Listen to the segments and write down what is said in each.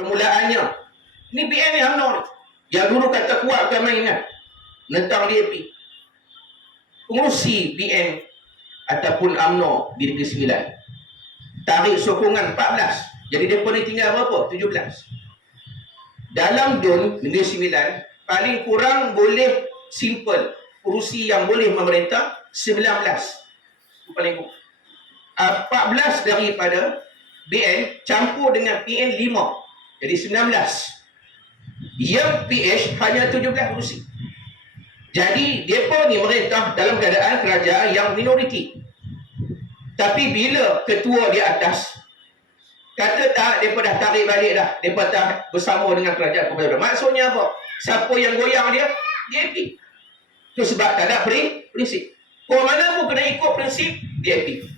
permulaannya. Ni PN ni UMNO ni. Yang dulu kata kuat bukan main kan. Nentang DAP. Pengurusi PN ataupun UMNO di Negeri Sembilan. Tarik sokongan 14. Jadi mereka ni tinggal berapa? 17. Dalam DUN Negeri Sembilan, paling kurang boleh simple. Kerusi yang boleh memerintah 19. Itu paling kurang. 14 daripada BN campur dengan PN 5. Jadi 19. Yang PH hanya 17 kerusi. Jadi mereka ni merintah dalam keadaan kerajaan yang minoriti. Tapi bila ketua di atas kata tak, mereka dah tarik balik dah. Mereka dah bersama dengan kerajaan kepada. Maksudnya apa? Siapa yang goyang dia? DAP. Itu sebab tak ada prinsip. Kau mana pun kena ikut prinsip DAP.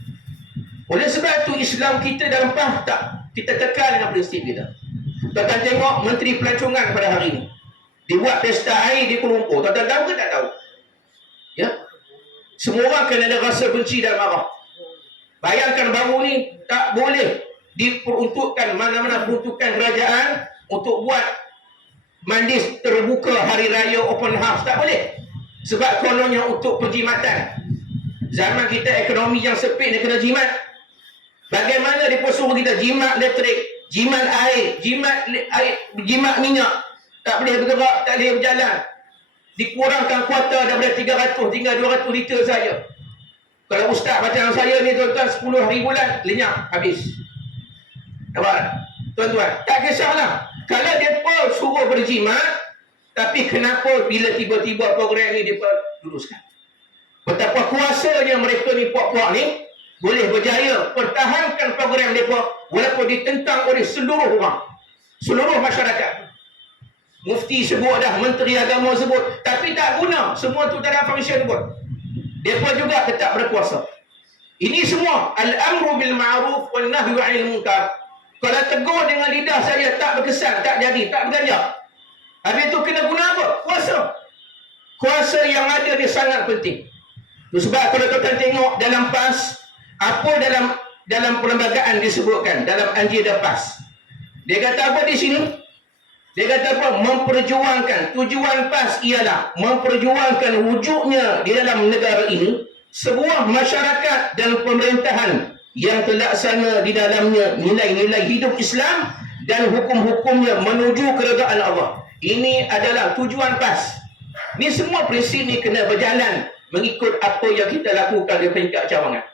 Oleh sebab itu Islam kita dalam PAH tak. Kita tekan dengan prinsip kita. Tuan-tuan tengok Menteri Pelancongan pada hari ini. Dibuat pesta air di Kuala Lumpur. Tuan-tuan tahu ke tak tahu? Ya. Semua orang kena ada rasa benci dan marah. Bayangkan baru ni tak boleh diperuntukkan mana-mana peruntukan kerajaan untuk buat mandis terbuka hari raya open house. Tak boleh. Sebab kononnya untuk perjimatan. Zaman kita ekonomi yang sempit dia kena jimat. Bagaimana dia suruh kita jimat elektrik, jimat air, jimat minyak. Tak boleh bergerak, tak boleh berjalan. Dikurangkan kuota daripada 300 tinggal 200 liter saja. Kalau ustaz macam saya ni tuan-tuan 10 hari bulan lenyap habis. Nampak? Tuan-tuan, tak kisahlah. Kalau mereka suruh berjimat, tapi kenapa bila tiba-tiba program ni mereka luluskan? Betapa kuasanya mereka ni puak-puak ni boleh berjaya pertahankan program mereka walaupun ditentang oleh seluruh orang, seluruh masyarakat. Mufti sebut dah, Menteri Agama sebut, tapi tak guna. Semua tu tak ada function pun. Mereka juga tetap berkuasa. Ini semua al-amru bil ma'ruf wal nahyu 'anil munkar. Kalau tegur dengan lidah saya tak berkesan, tak jadi, tak berganjak. Habis tu kena guna apa? Kuasa. Kuasa yang ada ni sangat penting. Itu sebab kalau tuan tengok dalam PAS, apa dalam perlembagaan disebutkan dalam Anjir PAS. Dia kata apa di sini? Dia kata apa? Memperjuangkan. Tujuan PAS ialah memperjuangkan wujudnya di dalam negara ini sebuah masyarakat dan pemerintahan yang terlaksana di dalamnya nilai-nilai hidup Islam dan hukum-hukumnya menuju keredaan Allah. Ini adalah tujuan PAS. Ni semua prinsip ni kena berjalan mengikut apa yang kita lakukan di peringkat cawangan.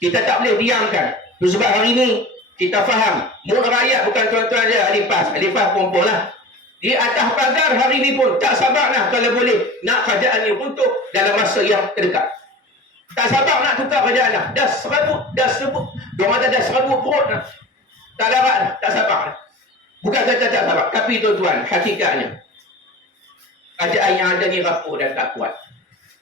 Kita tak boleh diamkan. Itu sebab hari ini kita faham, mulut rakyat bukan tuan-tuan je ahli PAS kumpul lah. Di atas pagar hari ini pun tak sabar lah kalau boleh nak kerajaan ni untuk dalam masa yang terdekat. Tak sabar nak tukar kerajaan lah. Dah serabut. Diorang kata dah serabut perut lah. Tak dapat lah. Tak sabar lah. Bukan kata tak sabar. Tapi tuan-tuan, hakikatnya kerajaan yang ada ni rapuh dan tak kuat.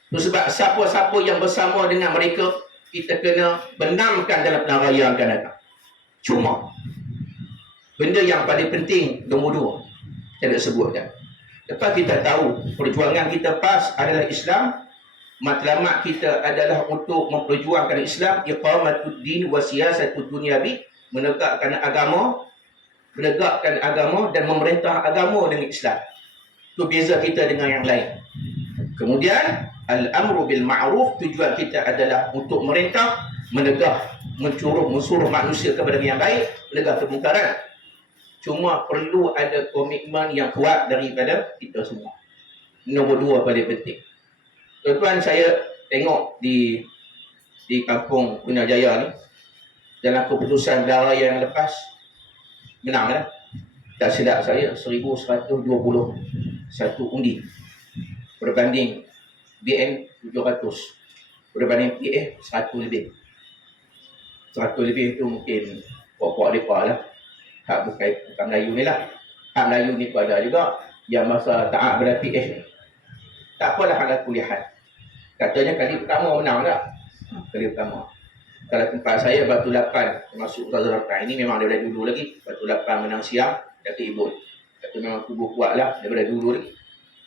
Itu sebab siapa-siapa yang bersama dengan mereka, kita kena benamkan dalam pilihan raya yang akan datang. Cuma benda yang paling penting nombor 2 saya nak sebutkan. Lepas kita tahu perjuangan kita PAS adalah Islam, matlamat kita adalah untuk memperjuangkan Islam, iqamatuddin wa siyasatud dunyawi, menegakkan agama dan memerintah agama dengan Islam. Itu beza kita dengan yang lain. Kemudian al-amru bil ma'ruf, tujuan kita adalah untuk merintah, mensuruh manusia kepada yang baik, mencegah kemungkaran. Cuma perlu ada komitmen yang kuat daripada kita semua. Nombor 2 paling penting. Tuan-tuan, saya tengok di kampung Putrajaya ni, dalam keputusan raya yang lepas, menang lah. Tak silap saya 1121 undi berbanding BN 700, berbanding PA 100 lebih. 100 lebih itu mungkin pokok mereka lah. Hak bukan Melayu ni lah. Hak Melayu ni ada juga yang masa taat pada PH. Tak apalah ala kuliahan. Katanya kali pertama menang tak? Kali pertama. Kalau tempat saya Batu 8 termasuk Ustaz Zafran ini memang daripada dulu lagi. Batu 8 menang siang, Datuk Ibun. Kata memang tubuh kuat lah daripada dulu lagi.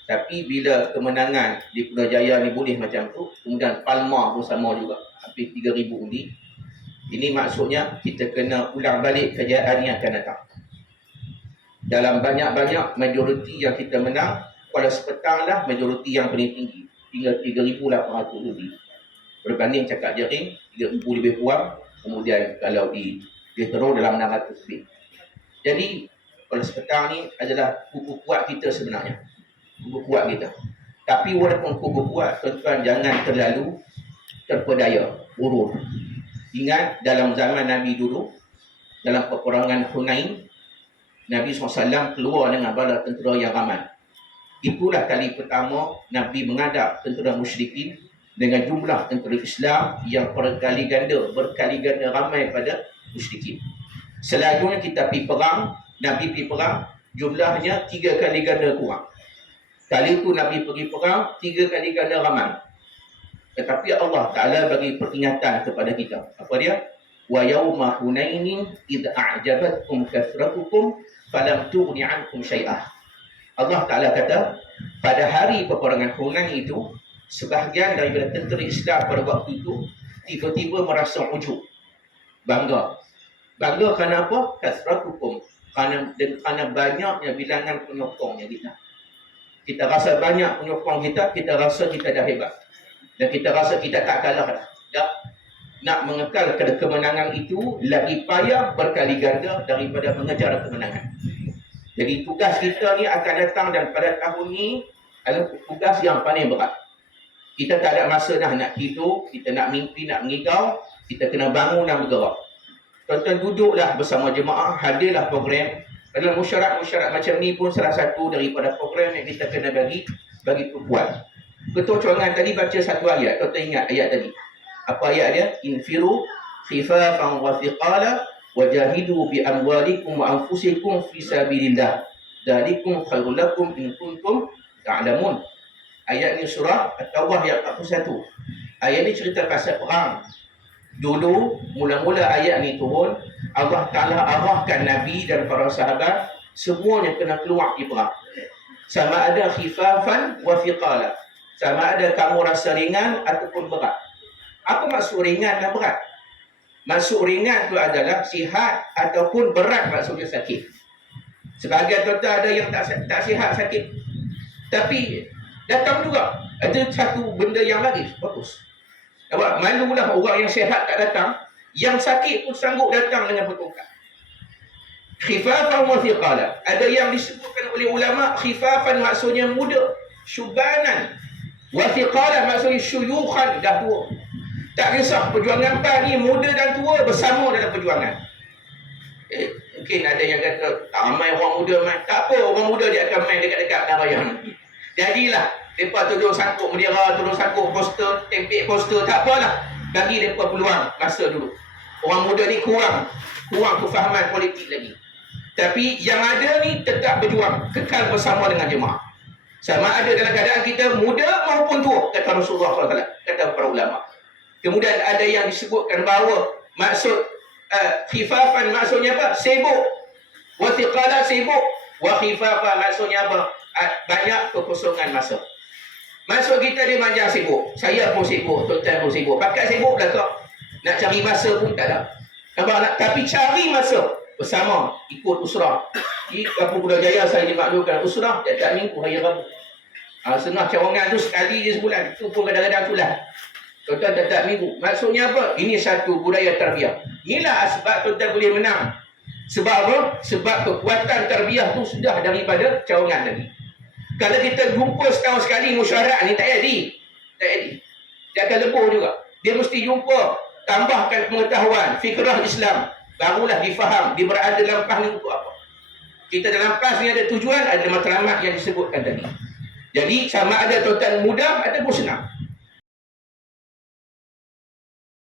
Tapi bila kemenangan di Putrajaya ni boleh macam tu, kemudian Palma pun sama juga, hampir 3,000 undi. Ini maksudnya kita kena ulang balik kejayaan yang akan datang. Dalam banyak-banyak majoriti yang kita menang, pada sepetang lah majoriti yang paling tinggi. Tinggal 3,800 lebih. Berbanding cakap jaring, 3,000 lebih kurang. Kemudian kalau di terus dalam 600 lebih. Jadi, pada sepetang ni adalah kubu kuat kita sebenarnya. Kubu kuat kita. Tapi walaupun kubu kuat, tuan-tuan jangan terlalu terpedaya, urut. Ingat dalam zaman Nabi dulu, dalam peperangan Hunain, Nabi SAW keluar dengan bala tentera yang ramai. Itulah kali pertama Nabi menghadap tentera musyrikin dengan jumlah tentera Islam yang berkali ganda ramai pada musyrikin. Selalunya kita pergi perang, Nabi pergi perang, jumlahnya 3 kali ganda kurang. Kali itu Nabi pergi perang, 3 kali ganda ramai. Tetapi Allah Ta'ala bagi peringatan kepada kita. Apa dia? Wa yawma hunainin idh a'jabatkum kathratukum falam tughni ankum syai'ah. Allah Ta'ala kata, pada hari peperangan Hunain itu, sebahagian daripada tentera Islam pada waktu itu tiba-tiba merasa ujub, bangga. Bangga kerana apa? Kathratukum, kerana banyaknya bilangan penyokongnya kita. Kita rasa banyak penyokong kita, kita rasa kita dah hebat. Dan kita rasa kita tak kalah dah. Nak mengekal kemenangan itu lagi payah berkali ganda daripada mengejar kemenangan. Jadi tugas kita ni akan datang, dan pada tahun ni adalah tugas yang paling berat. Kita tak ada masa dah nak tidur, kita nak mimpi, nak mengigau, kita kena bangun dan bergerak. Tuan-tuan duduklah bersama jemaah, hadirlah program. Dalam musyarat-musyarat macam ni pun salah satu daripada program yang kita kena bagi perempuan. Ketua Cawangan tadi baca satu ayat. Tuan-tuan ingat ayat tadi? Apa ayat dia? Infiru khifafan wa thiqala wajahidu bi amwalikum wa anfusikum fi sabilillah. Dzalikum khairul lakum in kuntum ta'lamun. Ayat ni surah At-Taubah ayat 41. Ayat ni cerita pasal perang. Dulu mula-mula ayat ni turun, Allah Ta'ala arahkan Nabi dan para sahabat semuanya kena keluar pergi perang. Sama ada khifafan wa thiqala. Sama ada kamu rasa ringan ataupun berat. Apa maksud ringan dan berat? Maksud ringan itu adalah sihat, ataupun berat maksudnya sakit. Sebahagian tuan-tuan ada yang tak sihat, sakit. Tapi datang juga. Ada satu benda yang lagi bagus. Nampak? Malulah orang yang sihat tak datang, yang sakit pun sanggup datang dengan bertongkat. Khifafan wa thiqala. Ada yang disebutkan oleh ulama, khifafan maksudnya muda, syubanan. Wa thiqala maksudnya syuyukhan, dah tua. Tak kisah perjuangan PAN ni muda dan tua bersama dalam perjuangan. Mungkin ada yang kata ramai orang muda main. Tak apa, orang muda dia akan main dekat-dekat raya nanti. Jadilah mereka tudung sangkut bendera, tudung sangkut poster, tempek poster, tak apalah. Bagi mereka peluang masa dulu. Orang muda ni kurang kefahaman politik lagi. Tapi yang ada ni tetap berjuang, kekal bersama dengan jemaah. Sama ada dalam keadaan kita muda maupun tua, kata Rasulullah SAW, kata para ulama. Kemudian ada yang disebutkan bahawa maksud khifafan maksudnya apa? Sibuk. Wa thiqala sibuk. Wa khifafan maksudnya apa? Banyak kekosongan masa. Maksud kita di Manjang sibuk. Saya pun sibuk, tuan-tuan pun sibuk. Pakat sibuk dah tak. Nak cari masa pun tak ada. Tapi cari masa bersama, ikut usrah. Di Kampung Pulau Jaya saya dimaklumkan usrah tiap minggu hari Rabu. Setengah Cawangan tu sekali je sebulan. Itu pun kadang-kadang sulah. Tuan-tuan tiap minggu. Maksudnya apa? Ini satu budaya tarbiyah. Inilah sebab tuan-tuan boleh menang. Sebab apa? Sebab kekuatan tarbiyah tu sudah daripada Cawangan tadi. Kalau kita jumpa setahun sekali musyarat ni tak jadi. Tak jadi. Dia akan lebur juga. Dia mesti jumpa, tambahkan pengetahuan, fikrah Islam. Barulah difaham, dia berada dalam PAS ni untuk apa. Kita dalam PAS ni ada tujuan, ada matlamat yang disebutkan tadi. Jadi sama ada tuan-tuan mudah ataupun senang.